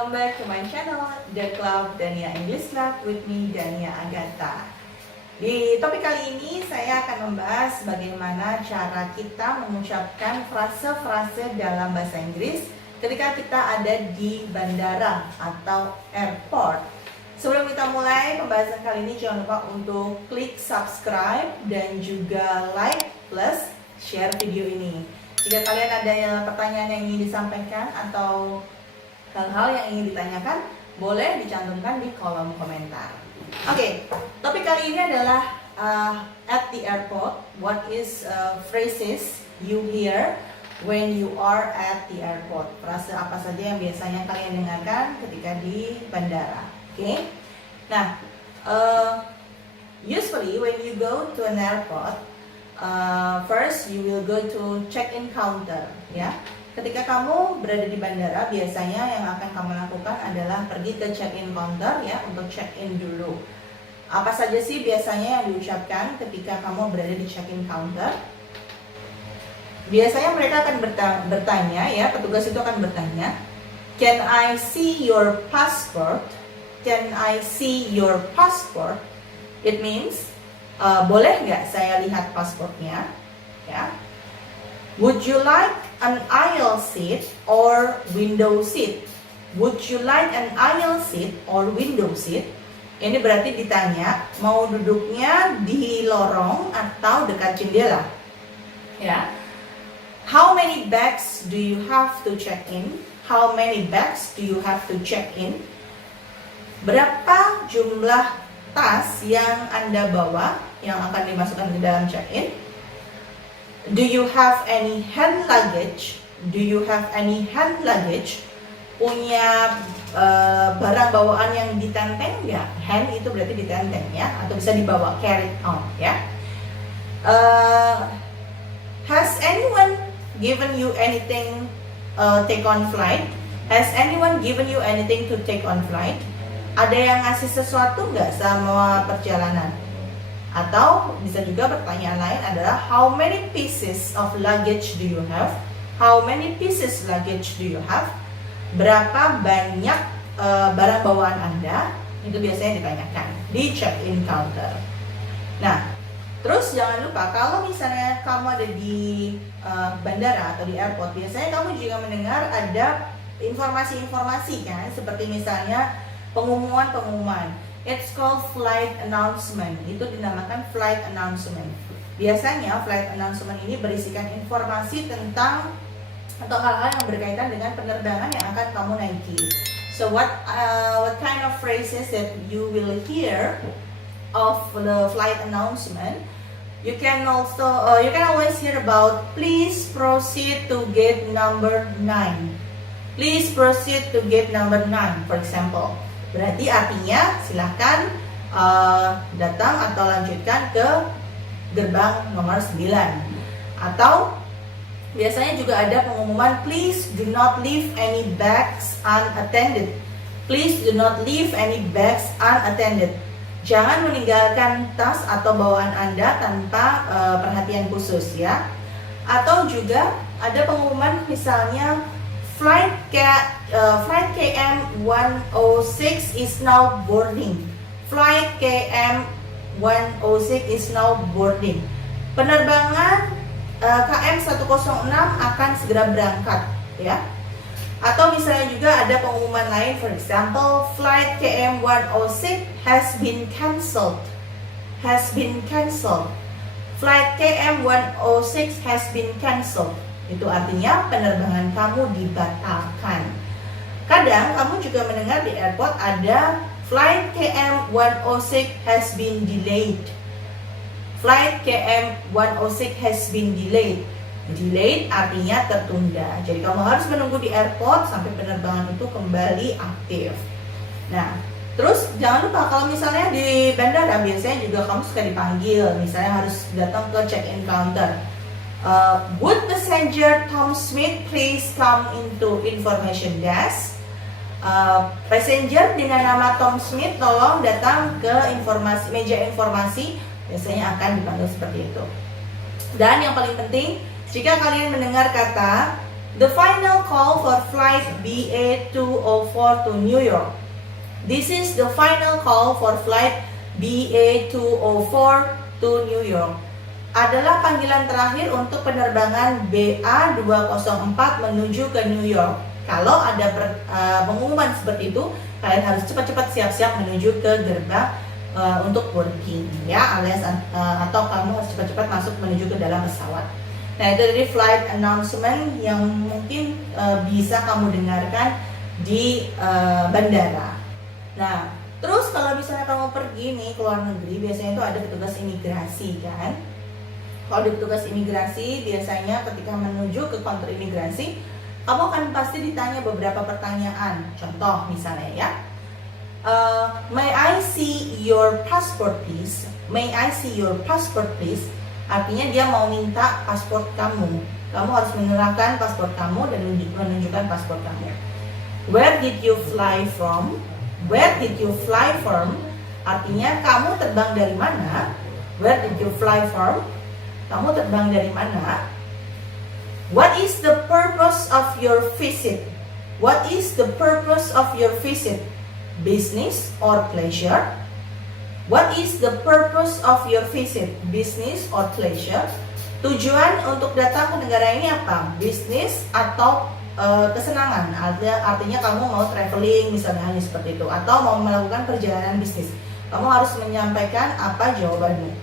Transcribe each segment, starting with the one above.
welcome back to my channel, The Club Dania English Club with me, Dania Agatha. Di topik kali ini saya akan membahas bagaimana cara kita mengucapkan frase-frase dalam bahasa Inggris ketika kita ada di bandara atau airport. Sebelum kita mulai pembahasan kali ini, jangan lupa untuk klik subscribe dan juga like plus share video ini. Jika kalian ada pertanyaan yang ingin disampaikan atau hal-hal yang ingin ditanyakan, boleh dicantumkan di kolom komentar. Oke, topik kali ini adalah at the airport. What is phrases you hear when you are at the airport? Frase apa saja yang biasanya kalian dengarkan ketika di bandara? Oke, nah usually when you go to an airport, first you will go to check-in counter, ya. Ketika kamu berada di bandara, biasanya yang akan kamu lakukan adalah pergi ke check-in counter, ya, untuk check-in dulu. Apa saja sih biasanya yang diucapkan ketika kamu berada di check-in counter? Biasanya mereka akan bertanya, ya, petugas itu akan bertanya, "Can I see your passport? Can I see your passport?" It means, boleh nggak saya lihat pasportnya, ya? Would you like an aisle seat or window seat? Would you like an aisle seat or window seat? Ini berarti ditanya mau duduknya di lorong atau dekat jendela, ya. How many bags do you have to check in? How many bags do you have to check in? Berapa jumlah tas yang Anda bawa yang akan dimasukkan ke dalam check-in? Do you have any hand luggage? Do you have any hand luggage? Punya barang bawaan yang ditenteng nggak? Hand itu berarti ditenteng, ya, atau bisa dibawa, carried on, ya. Has anyone given you anything take on flight? Has anyone given you anything to take on flight? Ada yang ngasih sesuatu nggak sama perjalanan? Atau bisa juga pertanyaan lain adalah how many pieces of luggage do you have? How many pieces luggage do you have? Berapa banyak barang bawaan Anda? Itu biasanya ditanyakan di check-in counter. Nah, terus jangan lupa kalau misalnya kamu ada di bandara atau di airport, biasanya kamu juga mendengar ada informasi-informasi, kan, seperti misalnya pengumuman. It's called flight announcement. Itu dinamakan flight announcement. Biasanya flight announcement ini berisikan informasi tentang atau hal-hal yang berkaitan dengan penerbangan yang akan kamu naiki. So what kind of phrases that you will hear of the flight announcement? You can always hear about please proceed to gate number 9. Please proceed to gate number 9, for example. Berarti artinya silahkan datang atau lanjutkan ke gerbang nomor 9. Atau biasanya juga ada pengumuman please do not leave any bags unattended. Please do not leave any bags unattended. Jangan meninggalkan tas atau bawaan Anda tanpa perhatian khusus, ya. Atau juga ada pengumuman misalnya Flight KM 106 is now boarding. Flight KM 106 is now boarding. Penerbangan KM 106 akan segera berangkat, ya. Atau misalnya juga ada pengumuman lain, for example, Flight KM 106 has been cancelled. Has been cancelled. Flight KM 106 has been cancelled. Itu artinya penerbangan kamu dibatalkan. Kadang kamu juga mendengar di airport ada flight KM 106 has been delayed. Flight KM 106 has been delayed. Delayed artinya tertunda. Jadi kamu harus menunggu di airport sampai penerbangan itu kembali aktif. Nah, terus jangan lupa kalau misalnya di bandara biasanya juga kamu suka dipanggil. Misalnya harus datang ke check-in counter. Would passenger Tom Smith please come into information desk? Passenger dengan nama Tom Smith tolong datang ke meja informasi. Biasanya akan dipanggil seperti itu. Dan yang paling penting, jika kalian mendengar kata The final call for flight BA204 to New York. This is the final call for flight BA204 to New York. Adalah panggilan terakhir untuk penerbangan BA204 menuju ke New York. Kalau ada pengumuman seperti itu, kalian harus cepat-cepat siap-siap menuju ke gerbang untuk boarding, ya, alias atau kamu harus cepat-cepat masuk menuju ke dalam pesawat. Nah, itu dari flight announcement yang mungkin bisa kamu dengarkan di bandara. Nah, terus kalau misalnya kamu pergi nih ke luar negeri, biasanya itu ada petugas imigrasi kan. Kalau di petugas imigrasi, biasanya ketika menuju ke counter imigrasi, kamu akan pasti ditanya beberapa pertanyaan. Contoh misalnya ya, may I see your passport please? May I see your passport please? Artinya dia mau minta paspor kamu. Kamu harus menyerahkan paspor kamu dan menunjukkan paspor kamu. Where did you fly from? Where did you fly from? Artinya kamu terbang dari mana? Where did you fly from? Kamu terbang dari mana? What is the purpose of your visit? What is the purpose of your visit? Business or pleasure? What is the purpose of your visit? Business or pleasure? Tujuan untuk datang ke negara ini apa? Bisnis atau kesenangan? Artinya kamu mau traveling misalnya seperti itu, atau mau melakukan perjalanan bisnis. Kamu harus menyampaikan apa jawabanmu.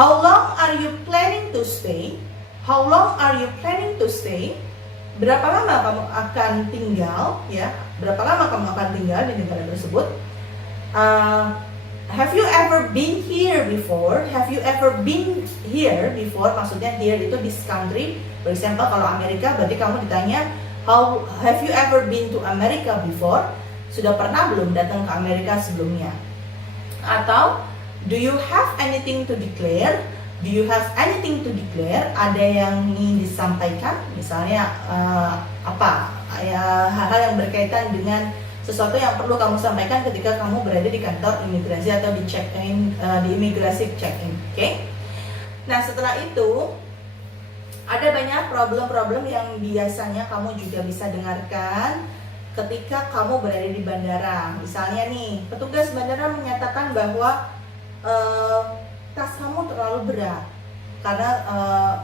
How long are you planning to stay? How long are you planning to stay? Berapa lama kamu akan tinggal, ya? Berapa lama kamu akan tinggal di negara tersebut? Have you ever been here before? Have you ever been here before? Maksudnya here itu this country. For example, kalau Amerika berarti kamu ditanya, have you ever been to America before? Sudah pernah belum datang ke Amerika sebelumnya? Atau do you have anything to declare? Do you have anything to declare? Ada yang ingin disampaikan? Misalnya hal-hal yang berkaitan dengan sesuatu yang perlu kamu sampaikan ketika kamu berada di kantor imigrasi atau di check-in, di imigrasi check-in, oke? Nah, setelah itu ada banyak problem-problem yang biasanya kamu juga bisa dengarkan ketika kamu berada di bandara. Misalnya nih, petugas bandara menyatakan bahwa tas kamu terlalu berat karena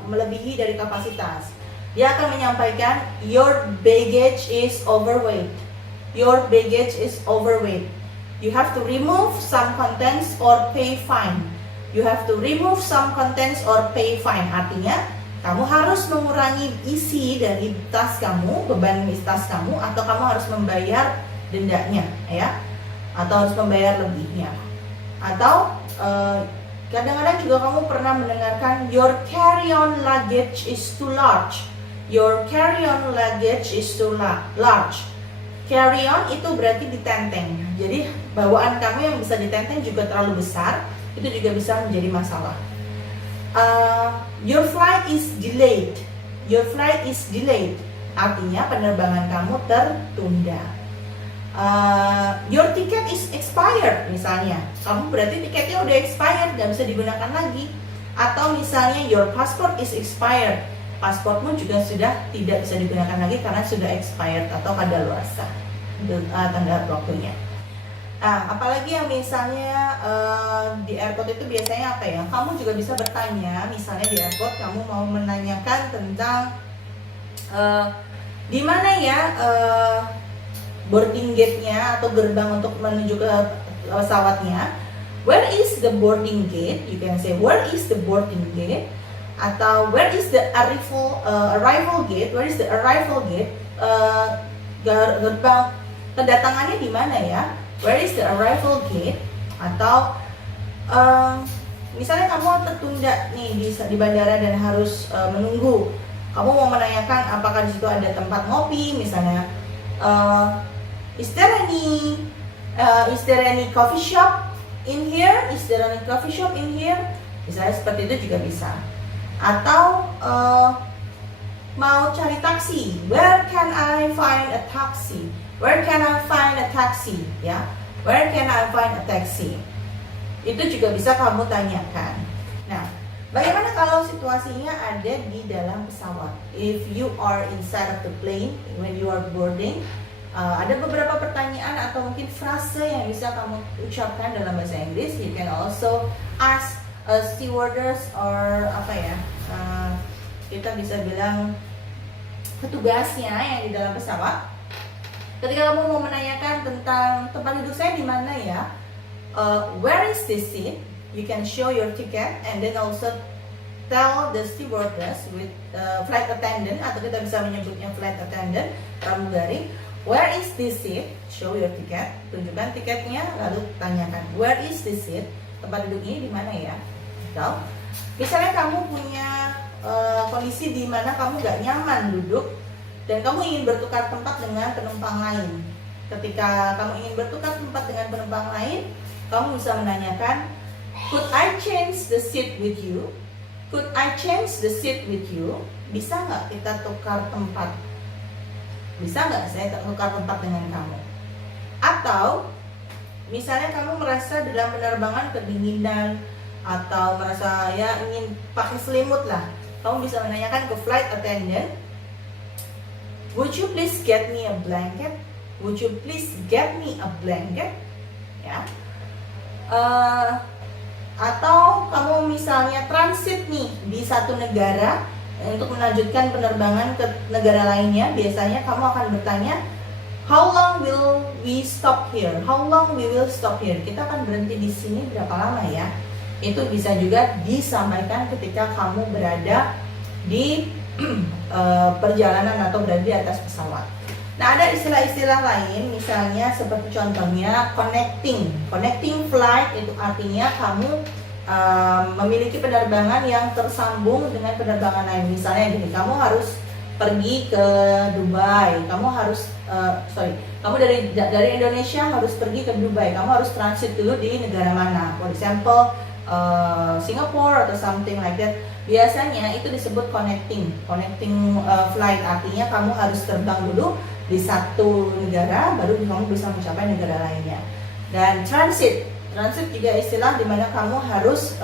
melebihi dari kapasitas. Dia akan menyampaikan, your baggage is overweight. Your baggage is overweight. You have to remove some contents or pay fine. You have to remove some contents or pay fine. Artinya, kamu harus mengurangi isi dari tas kamu, beban tas kamu, atau kamu harus membayar dendanya, ya, atau harus membayar lebihnya. Atau kadang-kadang juga kamu pernah mendengarkan, your carry-on luggage is too large. Your carry-on luggage is too large. Carry on itu berarti ditenteng. Jadi bawaan kamu yang bisa ditenteng juga terlalu besar, itu juga bisa menjadi masalah. Your flight is delayed. Your flight is delayed. Artinya penerbangan kamu tertunda. Your ticket is expired. Misalnya, kamu berarti tiketnya udah expired, nggak bisa digunakan lagi. Atau misalnya your passport is expired. Pasportmu juga sudah tidak bisa digunakan lagi karena sudah expired atau kadaluarsa tenggat waktunya. Nah, apalagi yang misalnya di airport itu biasanya apa ya? Kamu juga bisa bertanya, misalnya di airport kamu mau menanyakan tentang di mana ya boarding gate-nya atau gerbang untuk menuju ke pesawatnya. Where is the boarding gate? You can say where is the boarding gate? Atau where is the arrival gate? Where is the arrival gate? Gerbang kedatangannya di mana ya? Where is the arrival gate? Atau misalnya kamu tertunda nih di bandara dan harus menunggu. Kamu mau menanyakan apakah di situ ada tempat ngopi, misalnya is there any coffee shop in here? Is there any coffee shop in here? Misalnya seperti itu juga bisa. Atau mau cari taksi, where can I find a taxi? Where can I find a taxi? Ya, where can I find a taxi? Itu juga bisa kamu tanyakan. Nah, Bagaimana kalau situasinya ada di dalam pesawat? If you are inside of the plane when you are boarding, ada beberapa pertanyaan atau mungkin frase yang bisa kamu ucapkan dalam bahasa Inggris. You can also ask a stewardess or apa ya? Kita bisa bilang petugasnya yang di dalam pesawat. Ketika kamu mau menanyakan tentang tempat duduk saya di mana ya, where is this seat? You can show your ticket and then also tell the stewardess with flight attendant, atau kita bisa menyebutnya flight attendant pramugari, where is this seat? Show your ticket, tunjukkan tiketnya, lalu tanyakan where is this seat? Tempat duduk ini di mana ya? Atau misalnya kamu punya kondisi di mana kamu gak nyaman duduk dan kamu ingin bertukar tempat dengan penumpang lain. Ketika kamu ingin bertukar tempat dengan penumpang lain, kamu bisa menanyakan, could I change the seat with you? Could I change the seat with you? Bisa nggak kita tukar tempat? Bisa nggak saya tukar tempat dengan kamu? Atau misalnya kamu merasa dalam penerbangan kedinginan atau merasa ya ingin pakai selimut lah, kamu bisa menanyakan ke flight attendant, would you please get me a blanket? Would you please get me a blanket? Ya. Atau kamu misalnya transit nih di satu negara untuk melanjutkan penerbangan ke negara lainnya, biasanya kamu akan bertanya, how long will we stop here? How long we will stop here? Kita akan berhenti di sini berapa lama ya? Itu bisa juga disampaikan ketika kamu berada di perjalanan atau berada di atas pesawat. Nah, ada istilah-istilah lain, misalnya seperti contohnya connecting flight, itu artinya kamu memiliki penerbangan yang tersambung dengan penerbangan lain. Misalnya gini, kamu harus pergi ke Dubai, kamu dari Indonesia harus pergi ke Dubai, kamu harus transit dulu di negara mana, for example Singapore atau something like that. Biasanya itu disebut connecting flight, artinya kamu harus terbang dulu di satu negara baru kamu bisa mencapai negara lainnya. Dan transit juga istilah dimana kamu harus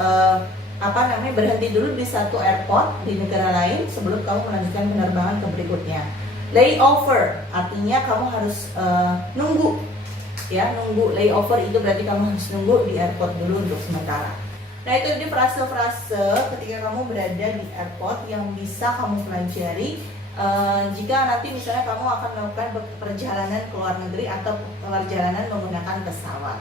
berhenti dulu di satu airport di negara lain sebelum kamu melanjutkan penerbangan ke berikutnya. Layover artinya kamu harus nunggu. Layover itu berarti kamu harus nunggu di airport dulu untuk sementara. Nah, itu di frase-frase ketika kamu berada di airport yang bisa kamu pelajari jika nanti misalnya kamu akan melakukan perjalanan ke luar negeri atau perjalanan menggunakan pesawat.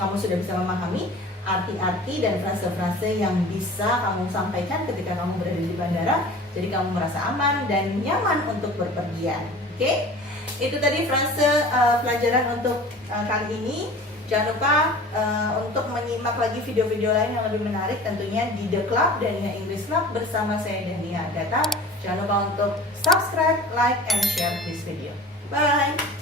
Kamu sudah bisa memahami arti-arti dan frase-frase yang bisa kamu sampaikan ketika kamu berada di bandara, jadi kamu merasa aman dan nyaman untuk berpergian. Oke? Itu tadi frase pelajaran untuk kali ini. Jangan lupa untuk menyimak lagi video-video lain yang lebih menarik tentunya di The Club Dania English Club bersama saya Dania Data. Jangan lupa untuk subscribe, like, and share this video. Bye!